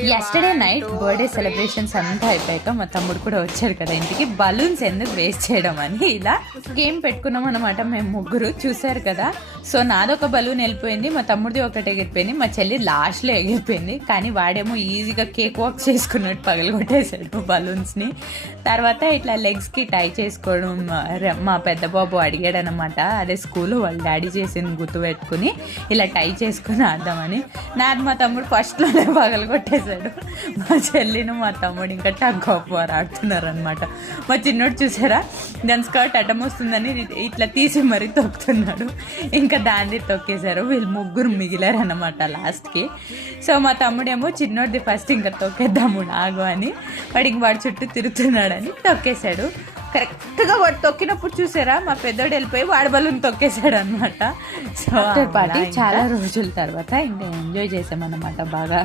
Yesterday night birthday celebrations అంతా అయిపోయాక మా తమ్ముడు కూడా వచ్చారు కదా ఇంటికి. బలూన్స్ ఎందుకు వేస్ట్ చేయడం అని ఇలా గేమ్ పెట్టుకున్నాం అనమాట మేము ముగ్గురు. చూసారు కదా. సో నాదొక బలూన్ వెళ్ళిపోయింది, మా తమ్ముడిది ఒకటి ఎగిరిపోయింది, మా చెల్లి లాస్ట్లో ఎగిరిపోయింది. కానీ వాడేమో ఈజీగా కేక్ వాక్ చేసుకున్నట్టు పగలగొట్టేశాడు బలూన్స్ని. తర్వాత ఇట్లా లెగ్స్కి టై చేసుకోవడం మా పెద్ద బాబు అడిగాడు అనమాట. అదే స్కూల్లో వాళ్ళ డాడీ చేసింది గుర్తు పెట్టుకుని ఇలా టై చేసుకుని ఆడదామని. నాది మా తమ్ముడు ఫస్ట్లోనే పగలగొట్టేశాడు. మా చెల్లిను మా తమ్ముడు ఇంకా టగ్ ఆఫ్ వార్ ఆడుతున్నారు అనమాట. మా చిన్నోడు చూసారా, దాని స్కర్ట్ అడ్డం వస్తుందని ఇట్లా తీసి మరీ తొక్కుతున్నాడు. ఇంకా దాన్ని తొక్కేశారు. వీళ్ళు ముగ్గురు మిగిలారు అనమాట లాస్ట్కి. సో మా తమ్ముడేమో చిన్నోడిది ఫస్ట్ ఇంకా తొక్కేద్దాము ఆగు అని వాడి చుట్టూ తిరుగుతున్నాడని తొక్కేశాడు. కరెక్ట్గా వాడు తొక్కినప్పుడు చూసారా మా పెద్దోడు వెళ్ళిపోయి వాడి బలూన్ తొక్కేశాడు అనమాట. సో పార్టీ చాలా రోజుల తర్వాత ఇంకా ఎంజాయ్ చేసామన్నమాట బాగా.